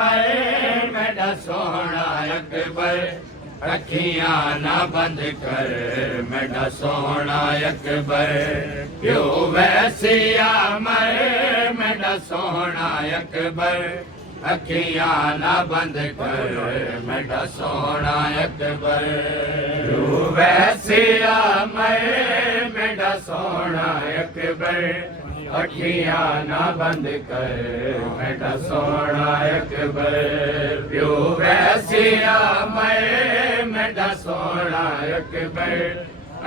मैं मेरा सोहना अकबर अखियां ना बंद कर मेरा सोहना अकबर क्यों वैसिया मैं मेरा सोहना अकबर अखियां ना बंद कर मेरा सोहना अकबर क्यों वैसिया मैं मेरा सोहना अकबर अखियां ना बंद कर मेरा सोहना अकबर प्यो वैसिया मैं मेरा सोहना अकबर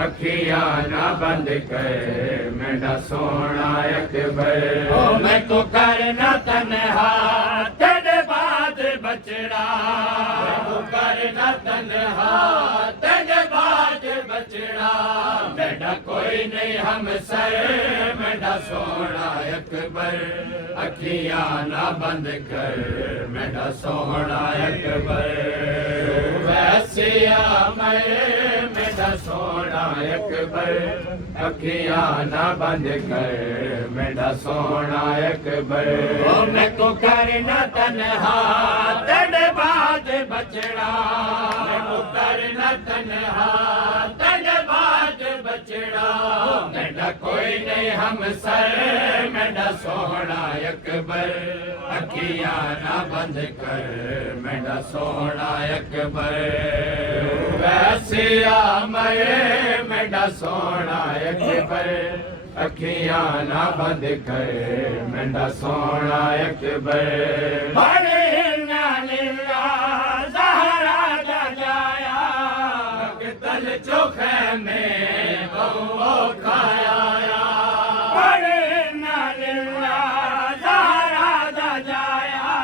अखियां ना बंद कर मेरा सोहना अकबर ओ मैं को करना तन्हा तेरे बाद बचड़ा मैं को करना तन्हा तेरे बाद बचड़ा मेरा कोई नहीं हम सर मेरा सोहना अकबर अखियां ना बंद कर मेरा सोहना अकबर वैसिया मैं मेरा सोहना अकबर अखियां ना बंद कर मेरा सोहना अकबर ओ मैं को करना तन्हा तेरे बाद बचड़ा मैं को करना तन्हा तेरे बाद बचड़ा मेरा कोई नहीं हम सर मेरा सोहना अकबर अखियां ना बंद कर मेरा सोहना अकबर वैसिया मैं मेरा सोहना अकबर अखियां ना बंद कर मेरा सोहना अकबर बड़े नालिया ज़हरा जाया तल चोखे में बहु खाया बड़े नालिया ज़हरा जाया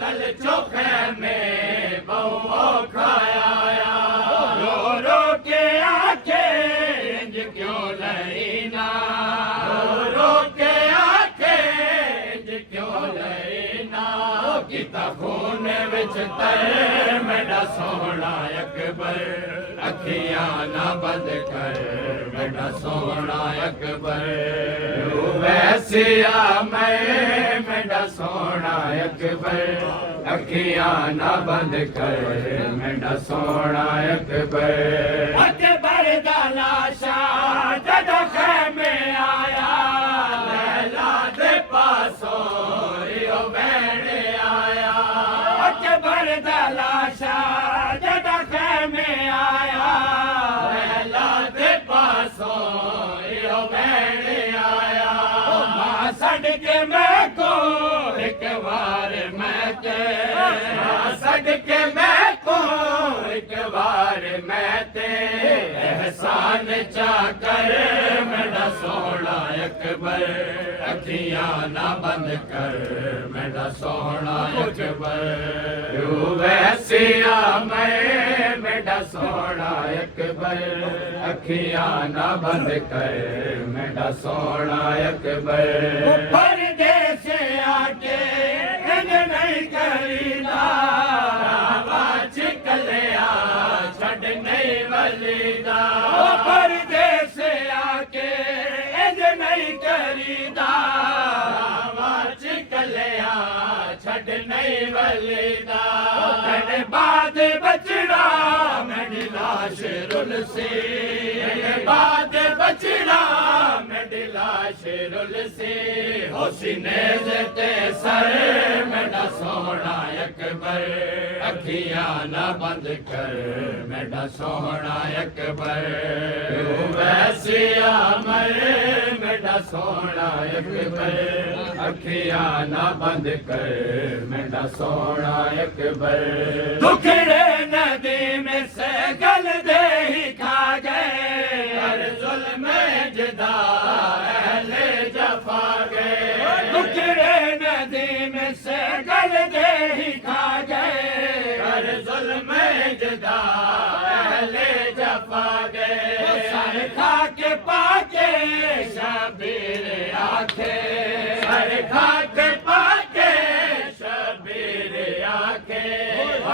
तल चोखे में बहु खाया रो रो के आखे इंज क्यों लईना रो रो के आखे इंज क्यों लईना किता खून विच तर मेरा सोहना अकबर अखियां ना बंद कर मेरा सोहना अकबर वैसिया मैं मेरा सोहना अकबर अखियां ना बंद कर मेरा सोहना अकबर अकबर दा लाशा जद खैमे आया लैला दे पासों रियो बैणे आया अकबर दा लाशा जद खैमे आया लैला दे पासों रियो बैणे आया मां सड़ के मैं को एक बार मैं ते सड़ के मैं को एक बार मैं ते एहसान चा कर मेरा सोहना अकबर अखियां ना बंद कर मेरा सोहना अकबर वैसिया मैं मेरा सोहना अकबर अखियां ना बंद कर मेरा सोहना अकबर परदेस आके नहीं करीदा चिकलिया छड़ नहीं वलीदा परदेस आके नहीं करीदा चिकलिया छड़ नहीं वलीदा तेरे बाद बचड़ा मेरी लाश रुल से बाद बचड़ा मेरी लाश रुल से हो सीने ते सर मेरा सोहना अकबर अखियां ना बंद कर मेरा सोहना अकबर वैसिया मैं मेरा सोहना अकबर अखियां ना बंद कर मेरा सोहना अकबर दुखड़े नदी में से गल दे ही खा गए हर जुल्म जुदा अहले जफा गए दुखड़े नदी में से गल दे ही खा गए हर जुल्म जुदा अहले जफा गए सर खा के पाके शबीर आखे सर खा के पाके शबीर आखे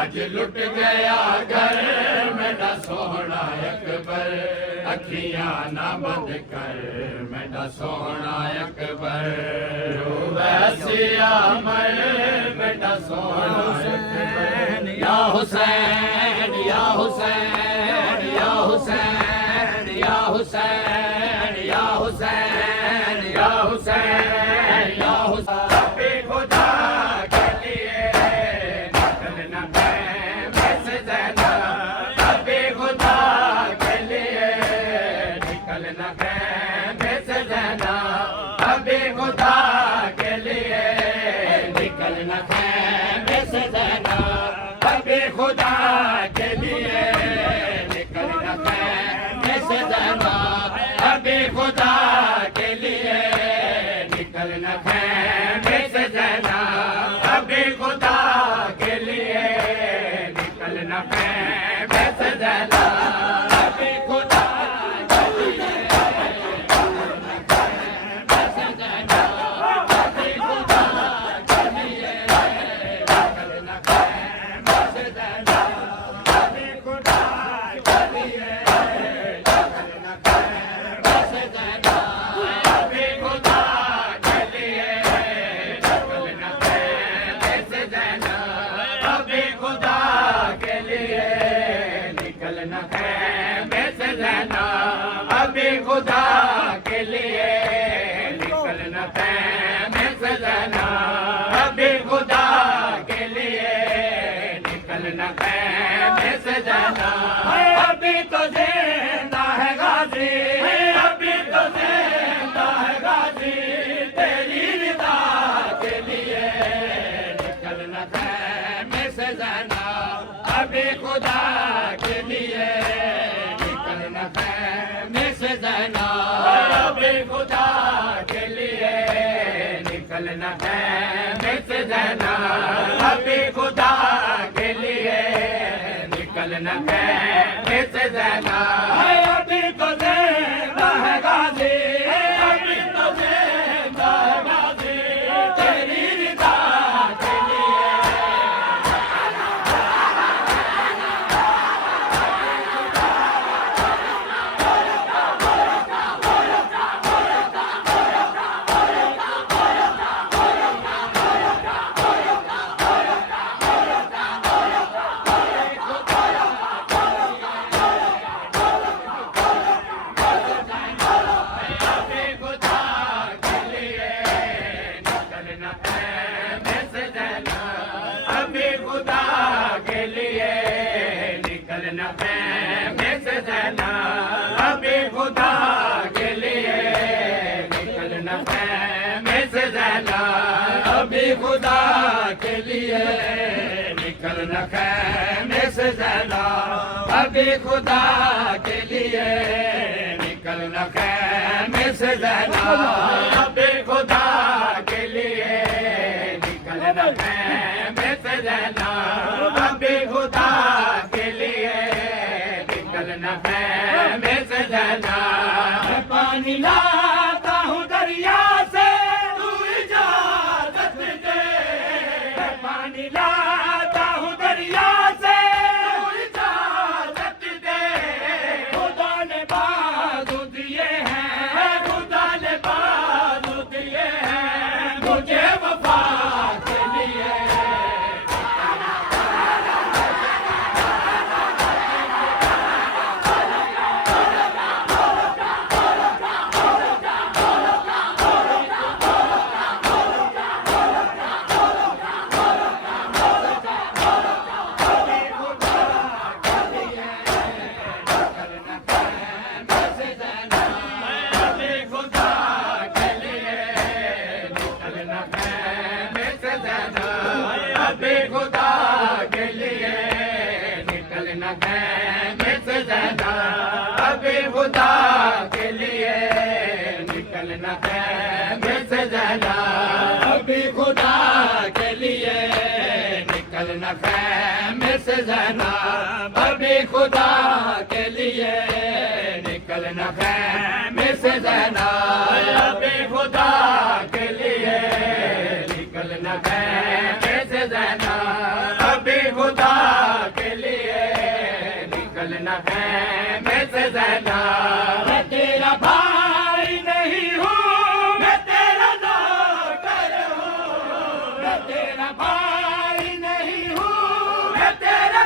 आज लुट गया घर मेरा सोहना अकबर अखियां ना बंद कर मेरा सोहना अकबर वैसिया मैं मेरा सोहना हुसैन या हुसैन या हुसैन या हुसैन या हुसैन या हुसैन या हुसैन अभी खुदा के लिए निकलना मैं से ज़ैना अभी खुदा के लिए निकलना मैं से ज़ैना अभी खुदा के लिए निकलना मैं से ज़ैना अभी खुदा के लिए निकलना मैं से ज़ैना अभी खुदा के लिए निकलना मैं से ज़ैना अभी खुदा के लिए निकलना मैं से ज़ैना अभी खुदा के लिए मैं से ज़ैना अभी खुदा के लिए निकलना मैं से ज़ैना अभी खुदा के लिए निकलना मैं से ज़ैना अभी खुदा के लिए निकलना मैं से ज़ैना अभी खुदा के लिए निकलना मैं से ज़ैना अभी खुदा के लिए निकलना मैं से ज़ैना अभी खुदा के लिए निकलना मैं से ज़ैना अभी तो ज़िंदा है गाज़ी अभी तो ज़िंदा है गाज़ी तेरी रिदा के लिए निकलना मैं से ज़ैना अभी खुदा के लिए निकलना मैं से ज़ैना अभी खुदा के लिए निकलना मैं से ज़ैना अभी खुदा के लिए निकलना मैं से ज़ैना अभी तो ज़िंदा है गाज़ी अभी तो ज़िंदा है गाज़ी तेरी रिदा के लिए अभी खुदा के लिए निकलना मैं से ज़ैना अभी खुदा के लिए निकलना मैं से ज़ैना अभी खुदा के लिए निकलना मैं से ज़ैना अभी खुदा के लिए निकलना मैं से ज़ैना अभी खुदा के लिए निकलना मैं से ज़ैना अभी खुदा के लिए निकलना मैं से ज़ैना अभी खुदा के लिए निकलना मैं से ज़ैना मैं पानी लाता हूँ दरिया से तू इजाज़त दे मैं पानी लाता हूँ दरिया से तू इजाज़त दे खुदा ने बाज़ू दिए हैं खुदा ने बाज़ू दिए हैं मुझे वफा के लिए अभी खुदा के लिए निकलना मैं से ज़ैना अभी खुदा के लिए निकलना मैं से ज़ैना अभी खुदा के लिए निकलना मैं से ज़ैना अभी खुदा के लिए निकलना मैं से ज़ैना अभी खुदा के लिए निकलना मैं से ज़ैना अभी खुदा के लिए निकलना मैं से ज़ैना अभी खुदा के लिए निकलना मैं से ज़ैना मैं तेरा भाई नहीं हूँ मैं तेरा नौकर हूँ मैं तेरा भाई नहीं हूँ मैं तेरा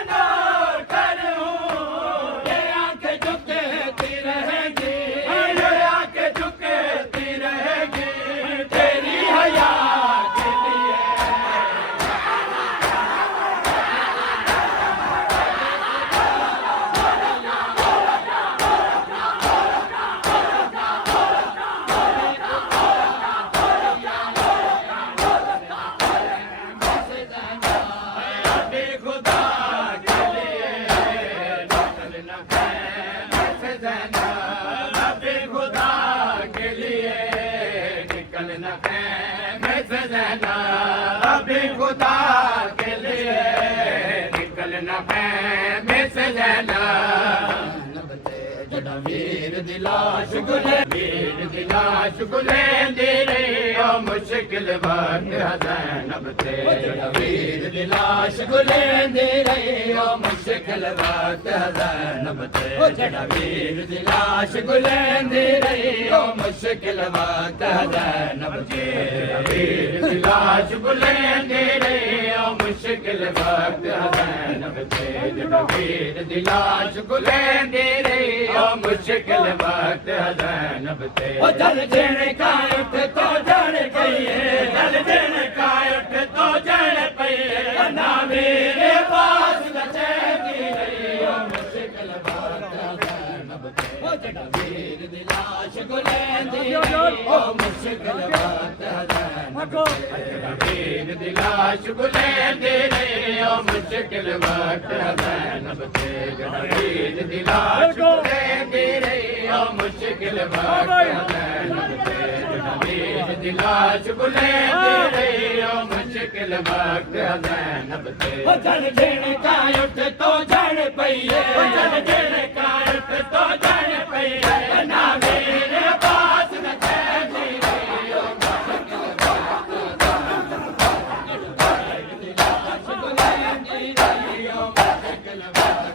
वीर दी लाश गुले वीर दी लाश गुलेंदी रही ओ मुश्किल वक्त ज़ैनब ते वीर दी लाश गुलेंदी रही ओ मुश्किल वक्त ज़ैनब ते वीर दी लाश गुलेंदी रही ओ मुश्किल वक्त ज़ैनब ते वीर दी लाश गुलेंदी रही ओ मुश्किल वक्त ज़ैनब ते वीर दी लाश गुलेंदी रही ओ मुश्किल वक्त ज़ैनब ते जल जण का उठ तो जण पईए जल जण का उठ तो जण पईए ना मेरे पास बचेगी रही ओ मुश्किल वक्त ज़ैनब ते वीर दी लाश गुलेंदी ओ मुश्किल वक्त ज़ैनब ते वीर दी लाश गुलेंदी रही ओ मुश्किल वक्त ज़ैनब ते वीर दी लाश गुलेंदी रही ओ मुश्किल वक्त ज़ैनब ते वीर दी लाश गुलेंदी रही ओ मुश्किल वक्त ज़ैनब ते जल जण का उठ तो जण पईए जल जण का उठ तो जण पईए ना मेरे पास न चैनी रही ओ मुश्किल वक्त लाश गुलेंदी रही ओ मुश्किल वक्त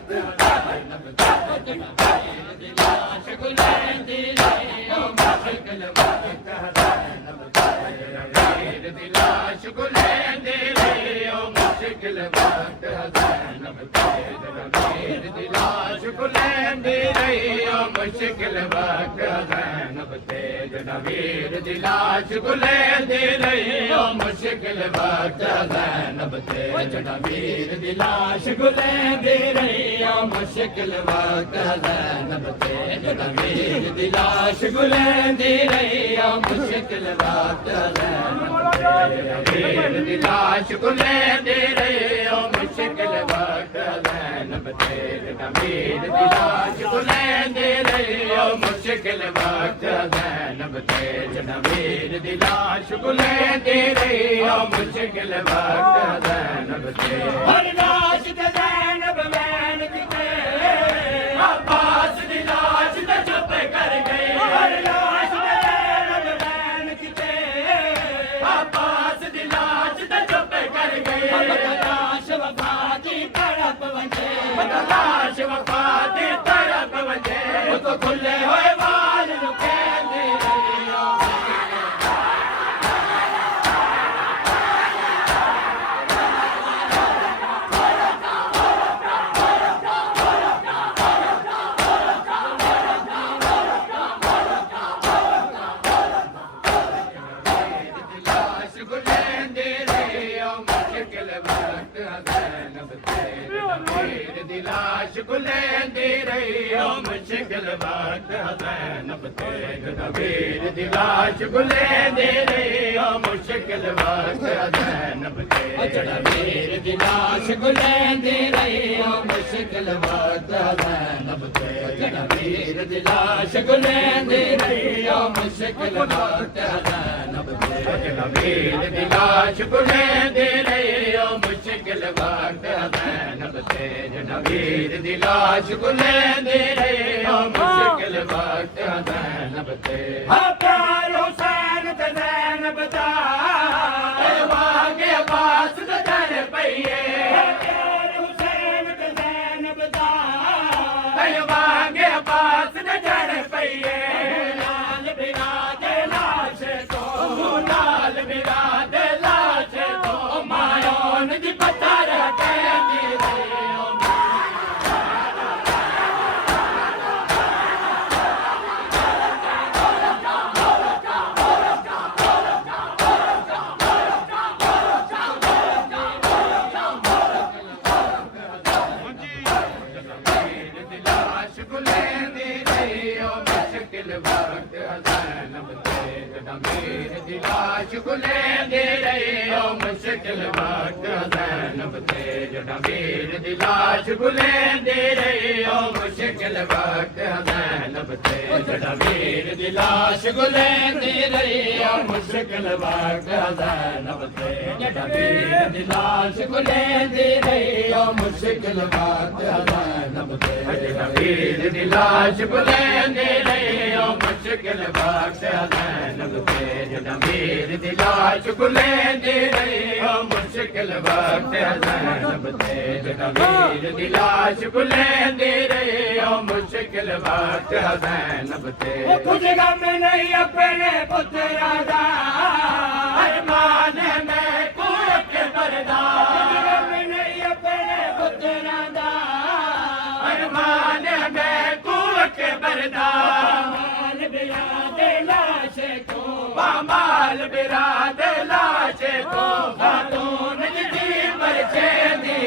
ज़ैनब ते वीर दी लाश गुलेंदी रही ओ मुश्किल वक्त ज़ैनब ते वीर दी लाश गुलेंदी रही ओ मुश्किल वक्त ज़ैनब ते वीर दी लाश गुलेंदी रही ओ मुश्किल वक्त ज़ैनब ते वीर दी लाश गुलेंदी रही ओ मुश्किल वक्त ज़ैनब ते वीर दी लाश गुलेंदी रही ओ मुश्किल वक्त ज़ैनब ते वीर दी लाश गुलेंदी रही ओ मुश्किल वक्त ज़ैनब ते वीर दी लाश गुलेंदी रही ओ मुश्किल वक्त ज़ैनब ते वीर दी लाश गुलेंदी रही ओ मुश्किल वक्त ज़ैनब ते वीर दी लाश गुलेंदी रही ओ मुश्किल वक्त ज़ैनब ते हर लाश ते ज़ैनब मैन किते अब्बास दी लाश ते चुप कर गई हर लाश ते ज़ैनब मैन किते अब्बास दी लाश ते चुप कर गई लाश वफा दी तड़प वंजे लाश वफा दी तड़प वंजे तो खुले होए वाल लुकेंदी रही ओ लाश गुलेंदी रही ओ मुश्किल वक्त ज़ैनब ते वीर दी लाश गुलेंदी रही ओ मुश्किल वक्त ज़ैनब ते वीर दी लाश गुलेंदी रही ओ मुश्किल वक्त ज़ैनब ते वीर दी लाश गुलेंदी रही ओ मुश्किल वक्त ज़ैनब ते वीर दी लाश गुलेंदी रही ओ मुश्किल वक्त ज़ैनब ते वीर दी लाश गुलेंदी रही ओ मुश्किल वक्त ज़ैनब ते वीर दी लाश गुलेंदी रही ओ मुश्किल वक्त ज़ैनब ते प्यार हुसैन ते ज़ैनब दा वागे अब्बास ते जण पईए प्यार हुसैन ते ज़ैनब दा वागे अब्बास ते जण पईए लाल बिरादे लाश तो लाल बिरादे लाश तो मायोन दी पत्थर कहंदी रही ओ लाश गुलेंदी रही ओ मुश्किल वक्त ज़ैनब ते वीर दी लाश गुलेंदी रही ओ मुश्किल वक्त ज़ैनब ते वीर दी लाश गुलेंदी रही ओ मुश्किल वक्त ज़ैनब ते वीर दी लाश गुलेंदी रही ओ मुश्किल बात ज़ैनब ते अजनबीर दी लाश बुलंदी रही मुश्किल बात ज़ैनब ते अजनबीर दी लाश बुलंदी रही मुश्किल बात ज़ैनब ते अजनबीर दी लाश बुलंदी रही मुश्किल बात ज़ैनब ते कुछ गम नहीं अपने पुत्रा दा अरमान में कुरक बरदा गम नहीं अपने पुत्रा दा अरमान में कुरक बरदा माल बिराद लाश को माल बिराद लाश को खातून जी मरचे दी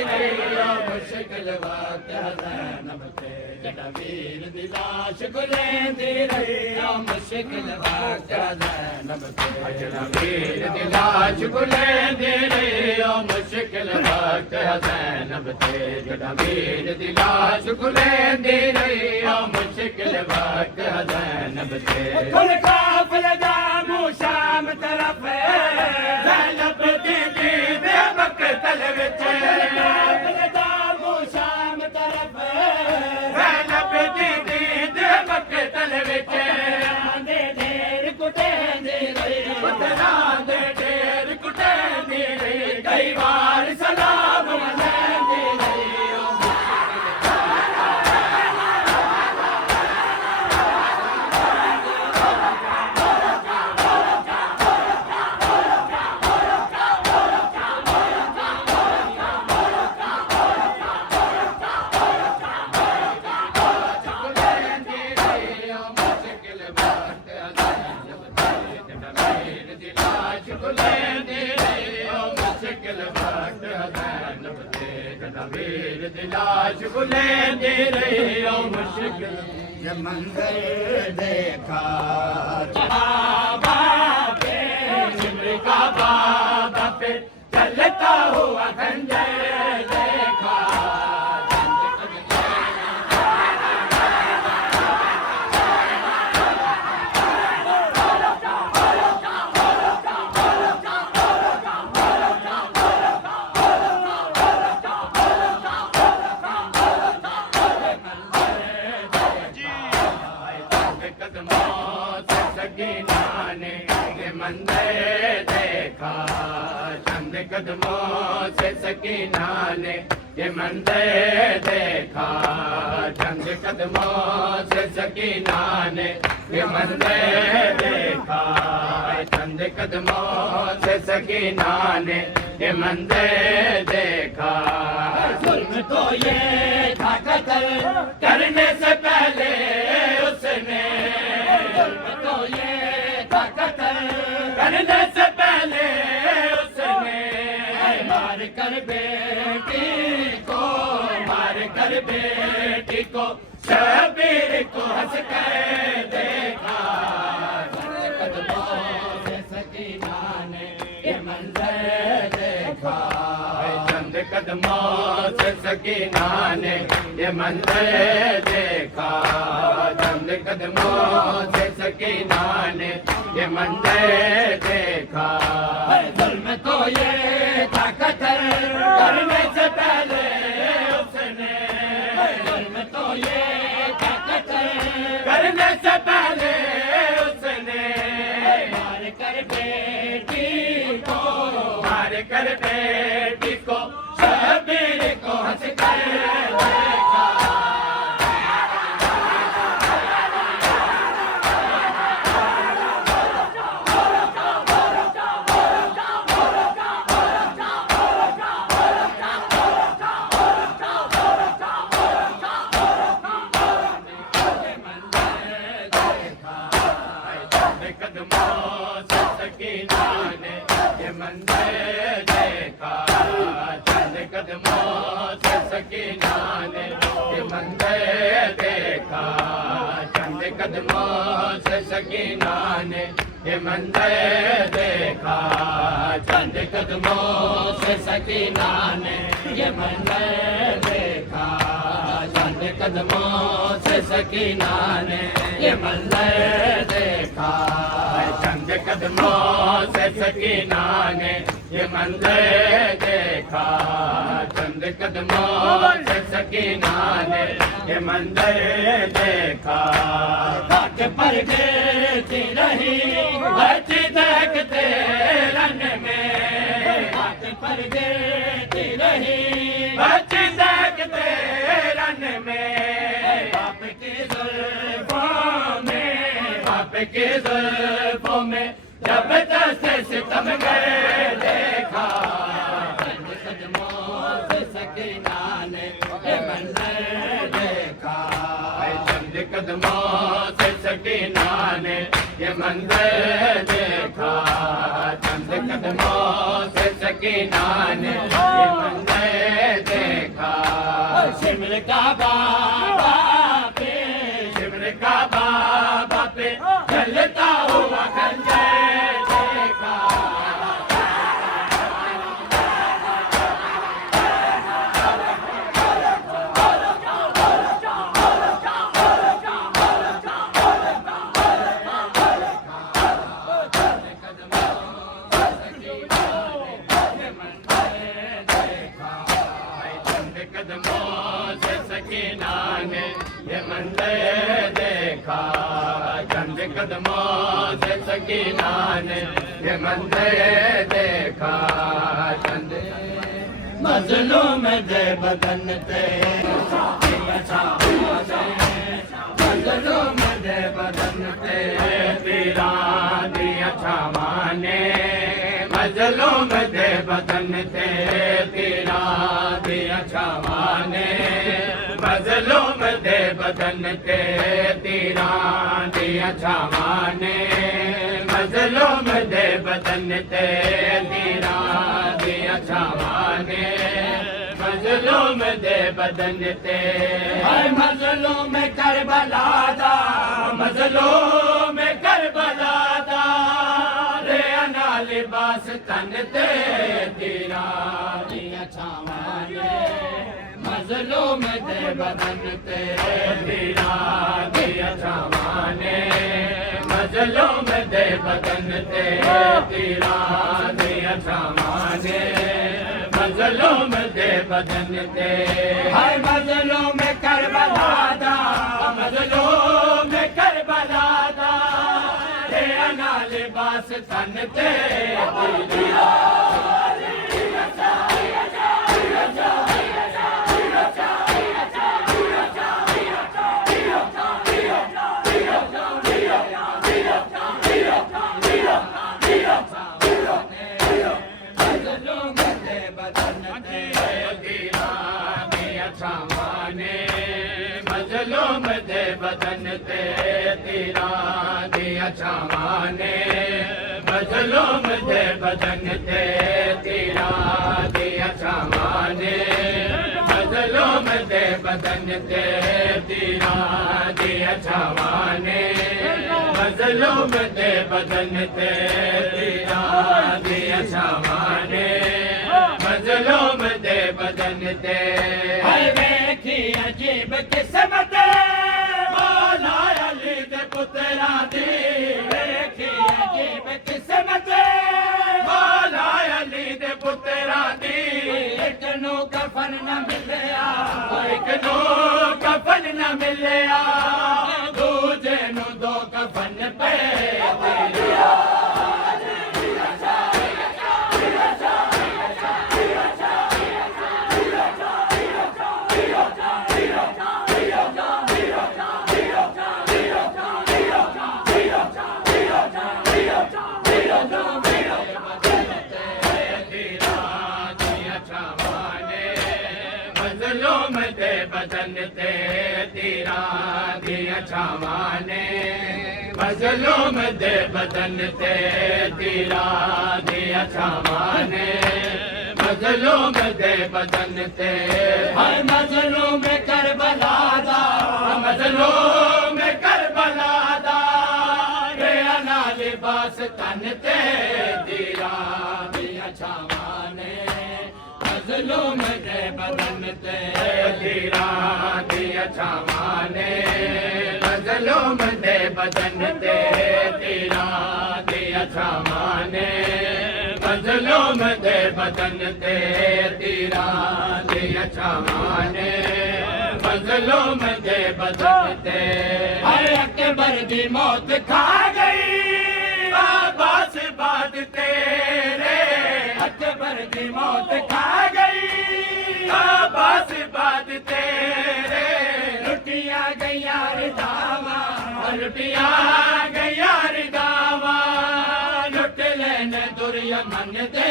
मुश्किल बात ज़ैनब ते अजनबीर दी लाश बुलंदी रही मुश्किल बात ज़ैनब ते अजनबीर दी लाश बुलंदी रही मुश्किल बात ज़ैनब ते अजनबीर दी लाश बुलंदी रही मुश्किल बात ज़ैनब ते कुल काफ़िला दा मुँह शाम तरफ ज़ैनब दी दीद मक़तल विच काफ़िला दा मुँह शाम तरफ ज़ैनब दी दीद मक़तल विच दे ढेर कुटंदी रही पुत्रा दे ढेर कुटंदी रही कई बार सलाम लैंदी रही अजनबीर दी लाश बुलंदी रही मुश्किल ये मंजर देखा सहाबा पे जिब्र का बाबा पे चलता हुआ खंजर देखा चंद कदमों से सकीना ने ये मंदिर देखा चंद कदमों से सकीना ने ये मंदिर देखा चंद कदमों से सकीना ने ये मंदिर देखा जुल्म तो ये था कत्ल करने से पहले उसने जुल्म तो ये था कत्ल करने से पहले उसने मार कर बेटी को शबीर को हंस कर देखा कदमों से सकीना ने ये मंजर देखा चंद कदमों से सकीना ने ये मंजर देखा चंद कदमों से सकीना ने ये मंदिर देखा जुल्म तो ये था कत्ल करने से पहले उसने जुल्म तो ये था कत्ल करने से पहले उसने मार कर बेटी को शबीर को हंस कर देखा मंदिर देखा चंद कदमों से सकीना ने ये मंदिर देखा चंद कदमों से सकीना ने ये मंदिर देखा चंद कदमों से सकीना ने ये मंदिर देखा चंद कदमों से सकीना ने ये मंदिर देखा चंद कदमों से सकीना ने ये मंदिर देखा चंद चंद कदमों से सकीना ने ये मंदिर देखा। घाट पर गिरती रही बच्ची देखते रन में, घाट पर गिरती रही बच्ची देखते रन में। बाप की जुल्फों में, बाप की जुल्फों में जबरदस्त सितम गए देखा। चंद कदमों से सकीना ने ये मंजर देखा। चंद कदमों से सकीना ने ये मंजर देखा। चंद कदमों से सकीना ने ये मंजर देखा। शिमर का बाबा पे, शिमर का बाबा पे चलता हुआ खंजर देखा। कदमों से सकीना ने ये मंजर देखा। चंद कदमों से सकीना ने ये मंजर देखा। चंद मजलूम दे बदन ते, मजलूम दे बदन ते पीरा दिया छावाने। मजलूम दे बदन ते पीरा दिया छावाने। मजलूम दे बदन ते तीरा दिया छावाने। मजलूम दे बदन ते तीरा दिया छावाने। मजलूम दे बदन ते मजलूम करबला दा, मजलूम करबला दा रे अना लिबास तन ते तीरा दिया छावाने। मजलूम दे बदन ते तीरा दिया छावाने। मजलूम दे बदन ते तीरा दिया छावाने। मजलूम दे बदन ते हाय मजलूम करबला दा, मजलूम करबला दा रे अना लिबास तन ते तीरा। मजलूम दे बदन ते तीरा दिया छावाने। मजलूम दे बदन ते तीरा दिया छावाने। मजलूम दे बदन ते तीरा दिया छावाने। मजलूम दे बदन ते तीरा दिया छावाने। मजलूम दे बदन ते देखी अजीब किस्मत मौला अली दे पुत्रा दी। देखी अजीब किस्मत मौला अली दे पुत्रा दी। एक नू कफन न मिलया, एक नू कफन न मिलया, दूजे नू दो कफन पे दिया। मजलूम दे बदन ते तीरा दिया छावाने। मजलूम दे बदन ते तीरा दिया छावाने। मजलूम दे बदन ते हाय मजलूम करबला दा, मजलूम करबला दा रे अना लिबास तन ते तीरा दिया छावाने। मजलूम दे बदन ते तीरा दिया छावाने। मजलूम दे बदन ते तीरा दिया छावाने। मजलूम दे बदन ते तीरां दियां छावां ने मजलूम दे बदन ते हाय अकबर दी मौत खा गई अब्बास बाद तेरे अकबर दी मौत खा गई अब्बास बाद तेरे लुटिया गया रिदावा लुटिया गया रिदावा लुट लेन दुरिया मन दे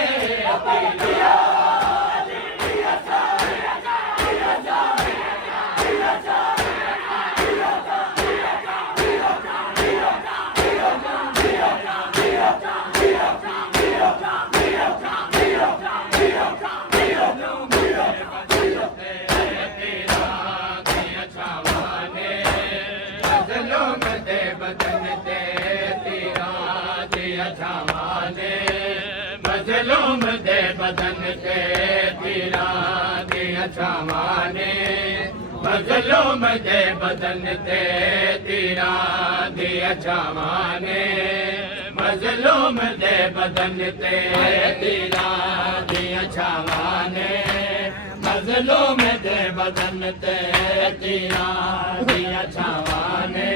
मजलूम दे बदन ते तीरां दियां छावां ने मजलूम दे बदन ते तीरां दियां छावां ने मजलूम दे बदन ते तीरां दियां छावां ने मजलूम दे बदन ते तीरां दियां छावां ने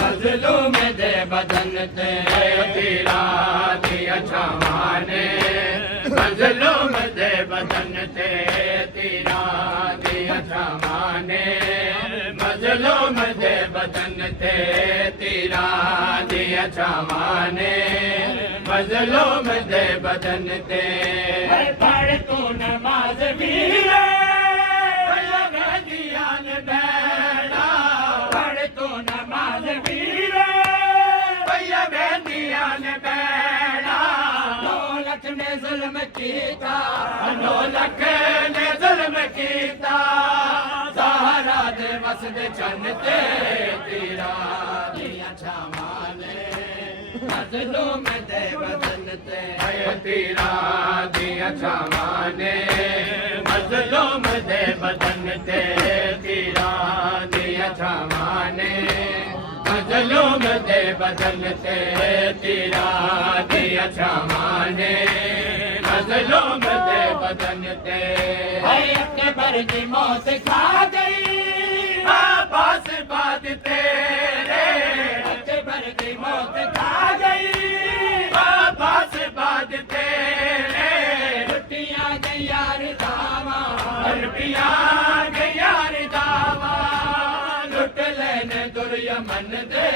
मजलूम दे बदन ते तीरां दियां छावां ने मजलूम दे बदन ते तीरां दियां छावां ने मजलूम दे बदन ते तीरां दियां छावां ने मजलूम दे बदन ते पढ़ तू नमाज वीर बैठा पढ़ तू नमाज वीर भैया बेंदिया ने बैठा 9 लख ने जुल्म कीता 9 लख ने जुल्म कीता ज़हरा दे वसदे चन्न ते तीरा दियां छावां ने मजलूम दे बदन ते तीरा दियां छावां ने मजलूम दे बदन ते तीरा दियां छावां ने मजलूम दे बदन ते तीरा दियां छावां ने मजलूम दे बदन ते अकबर की मौत खा गई अब्बास बाद तेरे अकबर की मौत खा गई अब्बास बाद तेरे लुटिया गया रिदावा लुटिया गया रिदावा लुट लेने दुरिया मन दे